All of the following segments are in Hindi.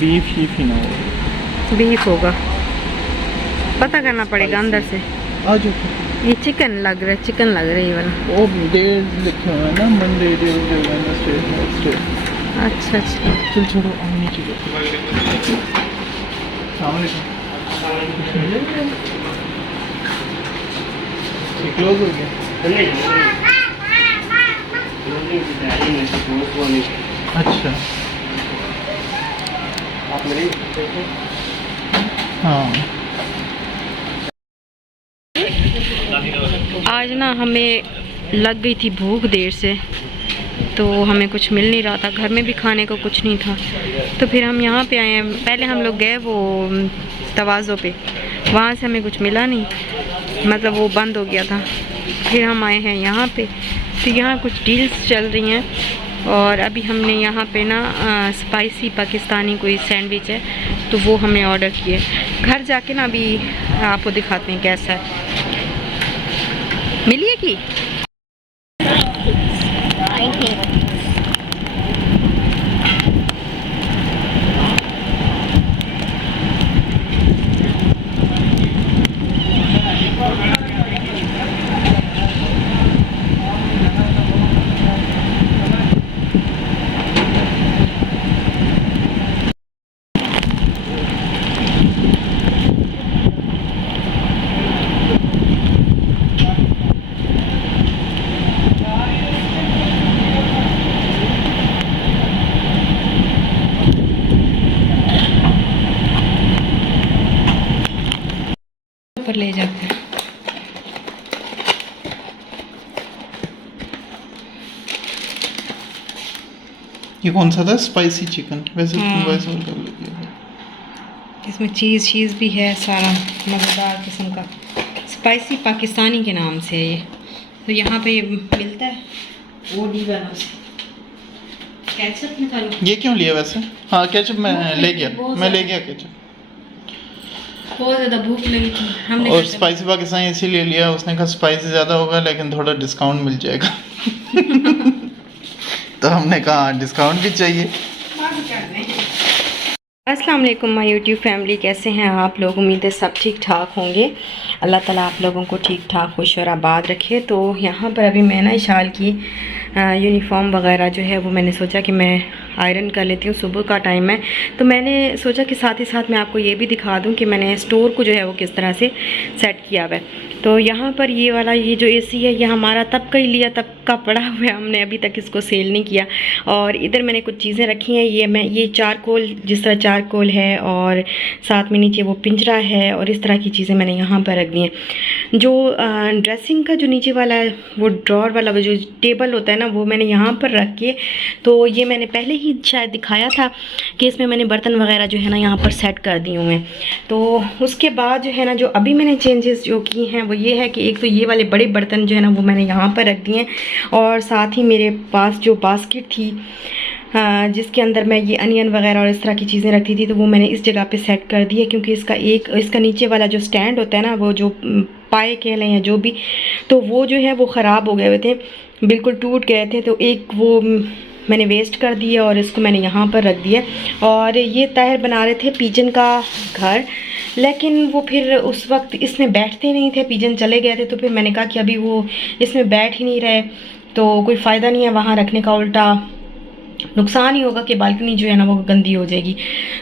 बीफ ही ना हो। बीफ होगा, पता करना पड़ेगा अंदर से। आ जाओ। ये चिकन लग रहा है, चिकन लग रहा है ये वाला। वो डेज लिखे हुए हैं ना, मंडे ट्यूसडे वेडनेसडे थर्सडे। अच्छा अच्छा। चल छोड़ो, हम नीचे गए। क्लोज हो गया। अच्छा हाँ। आज ना हमें लग गई थी भूख देर से, तो हमें कुछ मिल नहीं रहा था, घर में भी खाने को कुछ नहीं था, तो फिर हम यहाँ पे आए हैं। पहले हम लोग गए वो तवाज़ो पे, वहाँ से हमें कुछ मिला नहीं, मतलब वो बंद हो गया था। फिर हम आए हैं यहाँ पे, तो यहाँ कुछ डील्स चल रही हैं, और अभी हमने यहाँ पे ना स्पाइसी पाकिस्तानी कोई सैंडविच है, तो वो हमने ऑर्डर किए। घर जाके ना अभी आपको दिखाते हैं कैसा है। मिली है कि ऊपर ले जाते हैं। ये कौन सा था? Spicy chicken. वैसे हाँ। वैसे कर लेती है। इसमें चीज़ भी है, सारा मज़ेदार किस्म का। स्पाइसी पाकिस्तानी के नाम से है ये, तो यहाँ पे मिलता है वो डीवानों से। केचप निकालो। ये क्यों लिया वैसे? हाँ केचप मैं ले गया, केचप। बहुत ज़्यादा भूख लगी थी हमने। और स्पाइसी पाकिस्तानी इसीलिए लिया, उसने कहा स्पाइसी ज़्यादा होगा लेकिन थोड़ा डिस्काउंट मिल जाएगा। तो हमने कहा डिस्काउंट भी चाहिए। अस्सलाम वालेकुम माय यूट्यूब फैमिली, कैसे हैं आप लोग? उम्मीद है सब ठीक ठाक होंगे। अल्लाह ताला आप लोगों को ठीक ठाक खुश और आबाद रखे। तो यहाँ पर अभी मैं ना इशाल की यूनिफॉर्म वगैरह जो है वो मैंने सोचा कि मैं आयरन कर लेती हूँ, सुबह का टाइम है, तो मैंने सोचा कि साथ ही साथ मैं आपको ये भी दिखा दूँ कि मैंने स्टोर को जो है वो किस तरह से सेट किया हुआ है। तो यहाँ पर ये वाला ये जो एसी है ये हमारा तब का ही लिया, तब का पड़ा हुआ है, हमने अभी तक इसको सेल नहीं किया। और इधर मैंने कुछ चीज़ें रखी हैं, ये चारकोल, जिस तरह चारकोल है, और साथ में नीचे वो पिंजरा है, और इस तरह की चीज़ें मैंने यहाँ पर रख दी हैं। जो ड्रेसिंग का जो नीचे वाला है वो ड्रॉर वाला वो जो टेबल होता है ना, वो मैंने यहाँ पर रख के, तो ये मैंने पहले ही शायद दिखाया था कि इसमें मैंने बर्तन वगैरह जो है ना यहाँ पर सेट कर दिए हुए हैं। तो उसके बाद जो है ना, जो अभी मैंने चेंजेस जो की हैं वो ये है कि एक तो ये वाले बड़े बर्तन जो है ना वो मैंने यहाँ पर रख दिए हैं, और साथ ही मेरे पास जो बास्केट थी जिसके अंदर मैं ये अनियन वगैरह और इस तरह की चीज़ें रखती थी, तो वो मैंने इस जगह पे सेट कर दी है, क्योंकि इसका नीचे वाला जो स्टैंड होता है ना, वो जो पाए कह लें या जो भी, तो वो जो है वो ख़राब हो गए हुए थे, बिल्कुल टूट गए थे। तो एक वो मैंने वेस्ट कर दिया और इसको मैंने यहाँ पर रख दिया। और ये ताहिर बना रहे थे पिजन का घर, लेकिन वो फिर उस वक्त इसमें बैठते नहीं थे, पिजन चले गए थे, तो फिर मैंने कहा कि अभी वो इसमें बैठ ही नहीं रहे, तो कोई फ़ायदा नहीं है वहाँ रखने का, उल्टा नुकसान ही होगा कि बालकनी जो है ना वो गंदी हो जाएगी।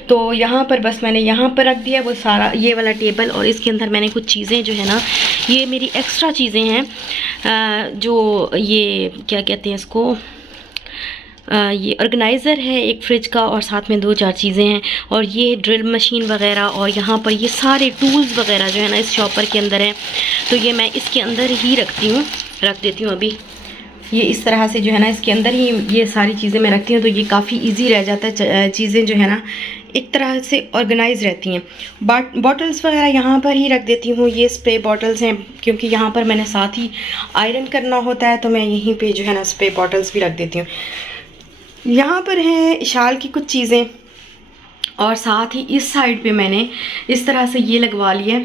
तो यहाँ पर बस मैंने यहाँ पर रख दिया वो सारा ये वाला टेबल, और इसके अंदर मैंने कुछ चीज़ें जो है ना, ये मेरी एक्स्ट्रा चीज़ें हैं, जो ये क्या कहते हैं इसको, ये ऑर्गेनाइज़र है एक फ्रिज का, और साथ में 2-4 चीज़ें हैं, और ये ड्रिल मशीन वगैरह, और यहाँ पर ये सारे टूल्स वगैरह जो है ना इस शॉपर के अंदर हैं, तो ये मैं इसके अंदर ही रख देती हूँ। अभी ये इस तरह से जो है ना इसके अंदर ही ये सारी चीज़ें मैं रखती हूँ, तो ये काफ़ी इजी रह जाता है, चीज़ें जो है ना एक तरह से ऑर्गेनाइज रहती हैं। बॉटल्स वगैरह यहाँ पर ही रख देती हूँ, ये स्प्रे बॉटल्स हैं, क्योंकि यहाँ पर मैंने साथ ही आयरन करना होता है, तो मैं यहीं पे जो है ना स्प्रे बॉटल्स भी रख देती हूँ। यहाँ पर हैं इशाल की कुछ चीज़ें, और साथ ही इस साइड पे मैंने इस तरह से ये लगवा लिया,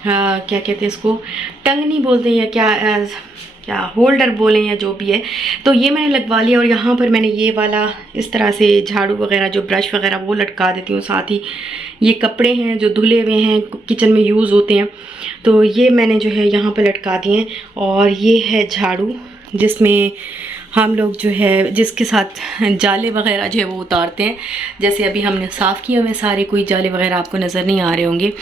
क्या कहते हैं इसको, टंगनी बोलते हैं या क्या, क्या होल्डर बोलें या जो भी है, तो ये मैंने लगवा लिया। और यहाँ पर मैंने ये वाला इस तरह से झाड़ू वगैरह जो ब्रश वगैरह वो लटका देती हूँ। साथ ही ये कपड़े हैं जो धुले हुए हैं किचन में यूज़ होते हैं, तो ये मैंने जो है यहाँ पर लटका दिए हैं। और ये है झाड़ू जिसमें हम लोग जो है जिसके साथ जाले वगैरह जो है वो उतारते हैं। जैसे अभी हमने साफ़ किए हुए सारे, कोई जाले वगैरह आपको नज़र नहीं आ रहे होंगे।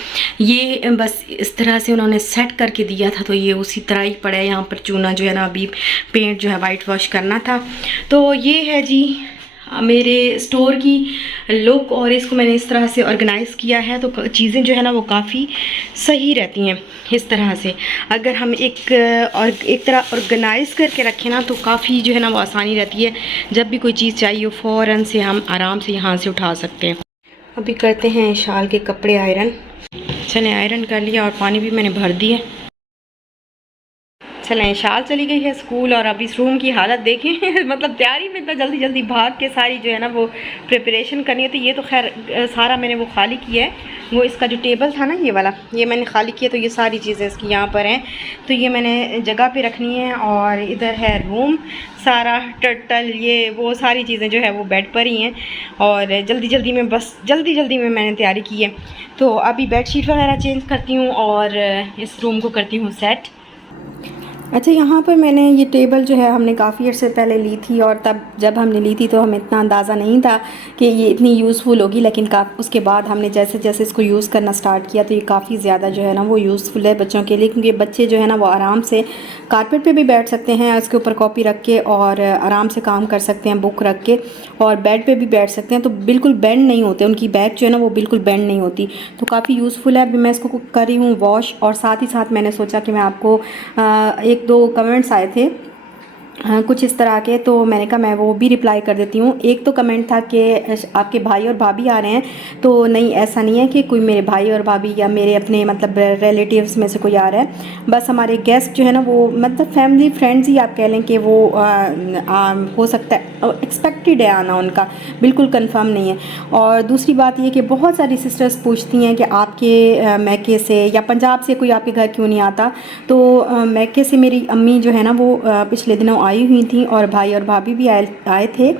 ये बस इस तरह से उन्होंने सेट करके दिया था, तो ये उसी तरह ही पड़ा है। यहाँ पर चूना जो है ना, अभी पेंट जो है वाइट वॉश करना था। तो ये है जी मेरे स्टोर की लुक, और इसको मैंने इस तरह से ऑर्गेनाइज़ किया है। तो चीज़ें जो है ना वो काफ़ी सही रहती हैं इस तरह से। अगर हम एक तरह ऑर्गेनाइज़ करके रखें ना, तो काफ़ी जो है ना वो आसानी रहती है। जब भी कोई चीज़ चाहिए हो फ़ौरन से हम आराम से यहाँ से उठा सकते हैं। अभी करते हैं शाल के कपड़े आयरन। चलें, आयरन कर लिया और पानी भी मैंने भर दिया। चलें, शाल चली गई है स्कूल, और अब इस रूम की हालत देखें मतलब तैयारी में इतना जल्दी जल्दी भाग के सारी जो है ना वो प्रिपरेशन करनी है। तो ये तो खैर सारा मैंने वो खाली किया है। वो इसका जो टेबल था ना ये वाला, ये मैंने खाली किया। तो ये सारी चीज़ें इसकी यहाँ पर हैं, तो ये मैंने जगह पे रखनी है। और इधर है रूम सारा, टर्टल ये वो सारी चीज़ें जो है वो बेड पर ही हैं। और जल्दी जल्दी में मैंने तैयारी की है। तो अभी बेडशीट वगैरह चेंज करती हूँ और इस रूम को करती हूँ सेट। अच्छा, यहाँ पर मैंने ये टेबल जो है हमने काफ़ी अर्से पहले ली थी, और तब जब हमने ली थी तो हमें इतना अंदाज़ा नहीं था कि ये इतनी यूज़फुल होगी। लेकिन उसके बाद हमने जैसे जैसे इसको यूज़ करना स्टार्ट किया तो ये काफ़ी ज़्यादा जो है ना वो यूज़फुल है बच्चों के लिए। क्योंकि बच्चे जो है ना वो आराम से कारपेट पे भी बैठ सकते हैं, उसके ऊपर कॉपी रख के, और आराम से काम कर सकते हैं बुक रख के, और बेड पर भी बैठ सकते हैं। तो बिल्कुल बेंड नहीं होते, उनकी बैक जो है ना वो बिल्कुल बेंड नहीं होती। तो काफ़ी यूज़फुल है। अभी मैं इसको कर रही हूँ वॉश, और साथ ही साथ मैंने सोचा कि मैं आपको एक दो कमेंट्स आए थे कुछ इस तरह के, तो मैंने कहा मैं वो भी रिप्लाई कर देती हूँ। एक तो कमेंट था कि आपके भाई और भाभी आ रहे हैं, तो नहीं, ऐसा नहीं है कि कोई मेरे भाई और भाभी या मेरे अपने मतलब रिलेटिव्स में से कोई आ रहा है। बस हमारे गेस्ट जो है ना वो मतलब फैमिली फ्रेंड्स ही आप कह लें कि वो हो सकता है, एक्सपेक्टेड है आना उनका, बिल्कुल कंफर्म नहीं है। और दूसरी बात ये कि बहुत सारी सिस्टर्स पूछती हैं कि आपके मैके से या पंजाब से कोई आपके घर क्यों नहीं आता। तो मैके से मेरी अम्मी जो है ना वो पिछले दिनों आई हुई थी, और भाई और भाभी भी आए थे।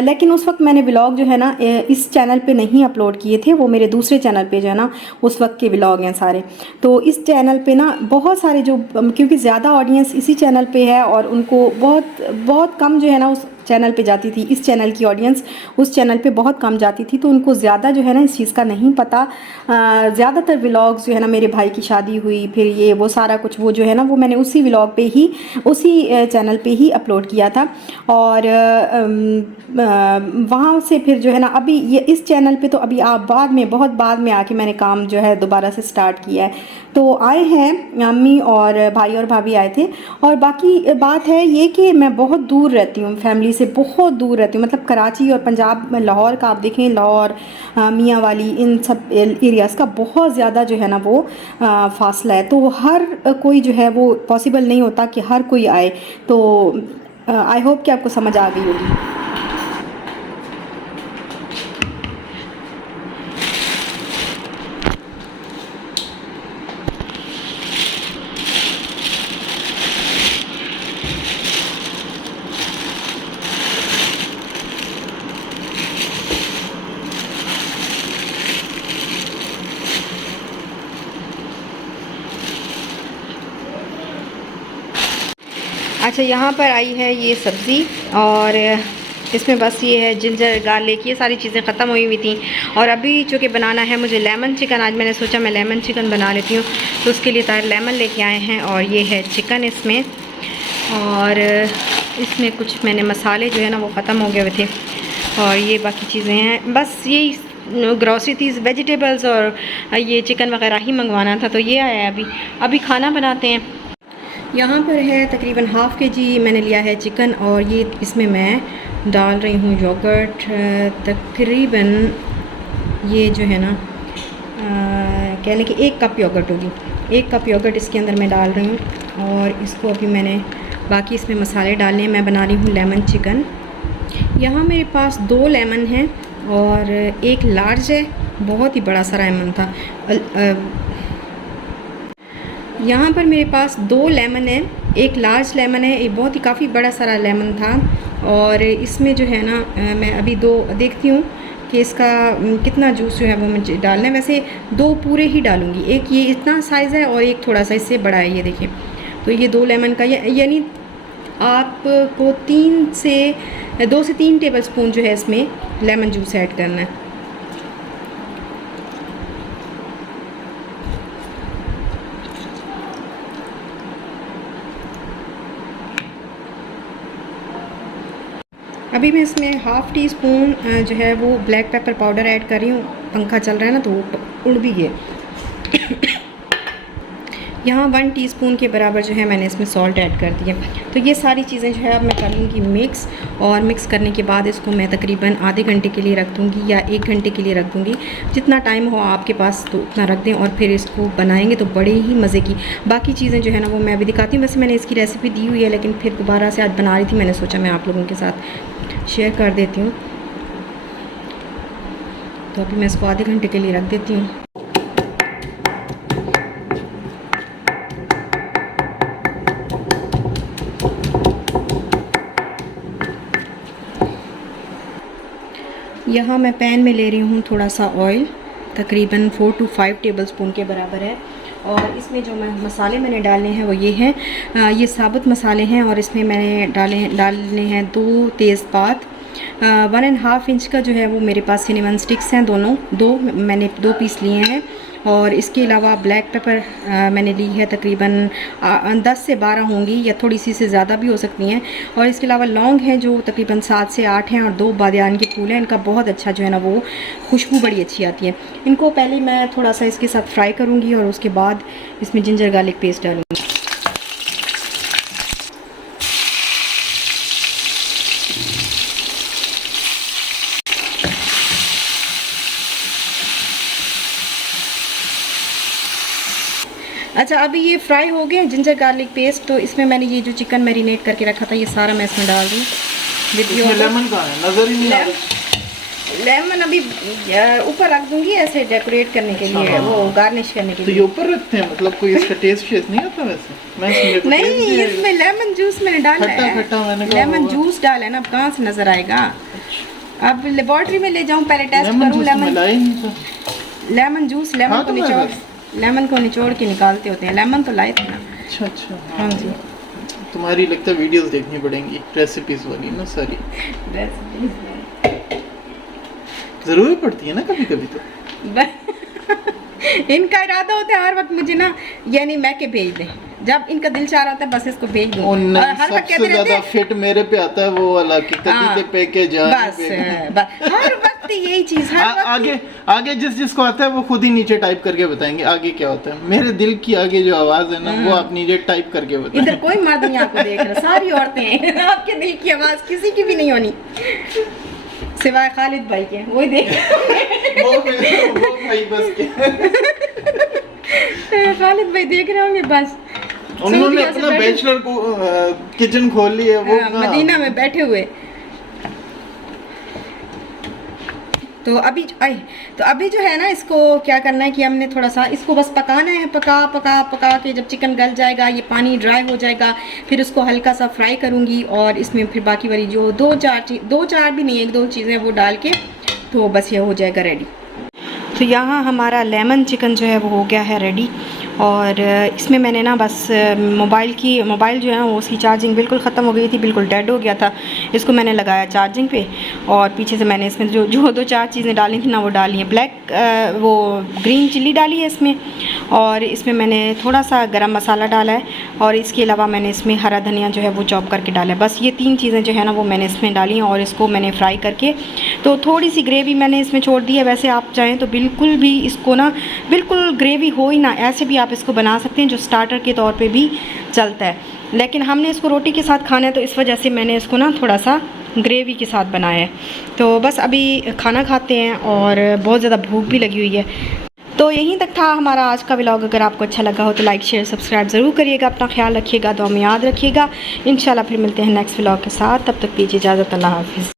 लेकिन उस वक्त मैंने व्लॉग जो है ना इस चैनल पे नहीं अपलोड किए थे, वो मेरे दूसरे चैनल पे जो है ना उस वक्त के व्लॉग हैं सारे। तो इस चैनल पे ना बहुत सारे जो, क्योंकि ज़्यादा ऑडियंस इसी चैनल पे है, और उनको बहुत कम जो है ना उस चैनल पे जाती थी। इस चैनल की ऑडियंस उस चैनल पे बहुत कम जाती थी, तो उनको ज़्यादा जो है ना इस चीज़ का नहीं पता। ज़्यादातर व्लॉग्स जो है ना मेरे भाई की शादी हुई, फिर ये वो सारा कुछ वो जो है ना वो मैंने उसी व्लॉग पे ही, उसी चैनल पे ही अपलोड किया था। और वहाँ से फिर जो है ना अभी ये इस चैनल पे तो अभी आप बहुत बाद में आके मैंने काम जो है दोबारा से स्टार्ट किया है। तो आए हैं अम्मी और भाई और भाभी आए थे। और बाकी बात है ये कि मैं बहुत दूर रहती हूँ, फैमिली से बहुत दूर रहती हूँ। मतलब कराची और पंजाब में लाहौर का आप देखें, लाहौर मियाँ वाली इन सब एरियाज़ का बहुत ज़्यादा जो है ना वो फासला है। तो हर कोई जो है वो पॉसिबल नहीं होता कि हर कोई आए। तो आई होप कि आपको समझ आ गई होगी। अच्छा, यहाँ पर आई है ये सब्ज़ी, और इसमें बस ये है जिंजर गार्लिक, ये सारी चीज़ें ख़त्म हुई हुई थी। और अभी चूँकि बनाना है मुझे लेमन चिकन, आज मैंने सोचा मैं लेमन चिकन बना लेती हूँ। तो उसके लिए तार लेमन लेके आए हैं, और ये है चिकन इसमें। और इसमें कुछ मैंने मसाले जो है ना वो ख़त्म हो गए हुए थे, और ये बाकी चीज़ें हैं। बस यही ग्रॉसरी थी, वेजिटेबल्स, और ये चिकन वगैरह ही मंगवाना था। तो ये आया है अभी खाना बनाते हैं। यहाँ पर है तकरीबन हाफ़ के-जी मैंने लिया है चिकन, और ये इसमें मैं डाल रही हूँ योगर्ट। तकरीबन ये जो है ना कह लें कि 1 कप योगर्ट होगी। 1 कप योगर्ट इसके अंदर मैं डाल रही हूँ। और इसको अभी मैंने बाकी इसमें मसाले डालने हैं। मैं बना रही हूँ लेमन चिकन। यहाँ मेरे पास 2 लेमन हैं और 1 लार्ज है, बहुत ही बड़ा सारा लेमन था। यहाँ पर मेरे पास 2 लेमन है एक लार्ज लेमन है, ये बहुत ही काफ़ी बड़ा सारा लेमन था। और इसमें जो है ना मैं अभी 2 देखती हूँ कि इसका कितना जूस जो है वो मुझे डालना है। वैसे 2 पूरे ही डालूँगी, एक ये इतना साइज़ है और एक थोड़ा सा इससे बड़ा है, ये देखिए। तो ये 2 लेमन का यानी आपको 2 से 3 टेबल स्पून जो है इसमें लेमन जूस ऐड करना है। अभी मैं इसमें हाफ़ टी स्पून जो है वो ब्लैक पेपर पाउडर ऐड कर रही हूँ। पंखा चल रहा है ना तो वो उड़ भी गया। यहाँ 1 टीस्पून के बराबर जो है मैंने इसमें सॉल्ट ऐड कर दिया। तो ये सारी चीज़ें जो है अब मैं कर लूँगी मिक्स, और मिक्स करने के बाद इसको मैं तकरीबन आधे घंटे के लिए रख दूँगी या 1 घंटे के लिए रख दूँगी। जितना टाइम हो आपके पास तो उतना रख दें, और फिर इसको बनाएंगे तो बड़े ही मज़े की। बाकी चीज़ें जो है ना वो मैं अभी दिखाती हूँ। वैसे मैंने इसकी रेसिपी दी हुई है, लेकिन फिर दोबारा से आज बना रही थी, मैंने सोचा मैं आप लोगों के साथ शेयर कर देती हूँ। तो अभी मैं इसको आधे घंटे के लिए रख देती हूँ। यहाँ मैं पैन में ले रही हूँ थोड़ा सा ऑयल, तकरीबन 4 to 5 टेबलस्पून के बराबर है। और इसमें जो मसाले मैंने डालने हैं वो ये हैं, ये साबुत मसाले हैं। और इसमें मैंने डालने हैं 2 तेज़पात, 1.5 इंच का जो है वो मेरे पास सिनेमन स्टिक्स हैं, मैंने 2 पीस लिए हैं। और इसके अलावा ब्लैक पेपर मैंने ली है, तकरीबन 10 से 12 होंगी, या थोड़ी सी से ज़्यादा भी हो सकती हैं। और इसके अलावा लौंग हैं जो तकरीबन 7 से 8 हैं, और 2 बादियान के फूल हैं। इनका बहुत अच्छा जो है ना वो खुशबू बड़ी अच्छी आती है। इनको पहले मैं थोड़ा सा इसके साथ फ्राई करूँगी, और उसके बाद इसमें जिंजर गार्लिक पेस्ट डालूँगी। अच्छा, अभी ये फ्राई हो गए जिंजर गार्लिक पेस्ट। तो इसमें मैंने ये जो चिकन मैरिनेट करके रखा था ये सारा मैं इसमें डाल दूँ। लेमन कहाँ है? नजर ही नहीं आ रहा। लेमन अभी ऊपर रख दूंगी ऐसे डेकोरेट करने के लिए, वो गार्निश करने के लिए। तो ये ऊपर रखते हैं, मतलब कोई इसका टेस्ट नहीं आता वैसे? नहीं, इसमें लेमन जूस मैंने डाला है। खट्टा मैंने कहा लेमन जूस डाला है ना, अब कहाँ से नजर आएगा। अब लेबोरेटरी में ले जाऊँ पहले टेस्ट करूँ। लेमन जूस लेमन को निचोड़ के निकालते होते हैं। लेमन तो लाए थे ना। अच्छा। हाँ जी, तुम्हारी लगता है वीडियोस देखनी पड़ेंगी, रेसिपीज वाली ना सारी। जरूरत पड़ती है ना कभी कभी तो। इनका इरादा होता है हर वक्त मुझे ना यानी मैं के भेज दें, जब इनका दिल चाह रहा होता है बस इसको भेज दूं। और हर वक्त कहते रहते हैं फिट मेरे पे आता है वो वाला कि कभी पे के जा। बस हर वक्त यही चीज। आगे जिसको आता है वो खुद ही नीचे टाइप करके बताएंगे आगे क्या होता है। मेरे दिल की आगे जो आवाज है ना वो आप नीचे टाइप करके बताएं। इधर कोई मर्द नहीं आपको देख रहा, सारी औरतें। आपके दिल की आवाज किसी की भी नहीं होनी सिवाय खालिद भाई के, वही देख। वो भाई बस के खालिद भाई देख रहे होंगे बस। उन्होंने अपना बैचलर को किचन खोल ली है, वो मदीना में बैठे हुए। तो अभी जो है ना इसको क्या करना है कि हमने थोड़ा सा इसको बस पकाना है। पका के जब चिकन गल जाएगा, ये पानी ड्राई हो जाएगा, फिर उसको हल्का सा फ्राई करूँगी। और इसमें फिर बाकी वाली जो 2-4 भी नहीं, 1-2 चीज़ें वो डाल के तो बस ये हो जाएगा रेडी। तो यहाँ हमारा लेमन चिकन जो है वो हो गया है रेडी। और इसमें मैंने ना बस मोबाइल जो है वो उसकी चार्जिंग बिल्कुल ख़त्म हो गई थी, बिल्कुल डेड हो गया था। इसको मैंने लगाया चार्जिंग पे, और पीछे से मैंने इसमें जो 2-4 चीज़ें डाली थी ना वो डाली हैं। वो ग्रीन चिल्ली डाली है इसमें, और इसमें मैंने थोड़ा सा गरम मसाला डाला है, और इसके अलावा मैंने इसमें हरा धनिया जो है वो चॉप करके डाला है। बस ये 3 चीज़ें जो है ना वो मैंने इसमें डाली हैं, और इसको मैंने फ्राई करके तो थोड़ी सी ग्रेवी मैंने इसमें छोड़ दी है। वैसे आप चाहें तो बिल्कुल भी इसको ना बिल्कुल ग्रेवी हो ही ना, ऐसे भी आप इसको बना सकते हैं जो स्टार्टर के तौर पे भी चलता है। लेकिन हमने इसको रोटी के साथ खाना है तो इस वजह से मैंने इसको ना थोड़ा सा ग्रेवी के साथ बनाया है। तो बस अभी खाना खाते हैं, और बहुत ज़्यादा भूख भी लगी हुई है। तो यहीं तक था हमारा आज का व्लॉग। अगर आपको अच्छा लगा हो तो लाइक शेयर सब्सक्राइब ज़रूर करिएगा। अपना ख्याल रखिएगा, दुआ में याद रखिएगा। इंशाल्लाह फिर मिलते हैं नेक्स्ट व्लॉग के साथ। तब तक दीजिए इजाज़त। अल्लाह हाफ़िज़।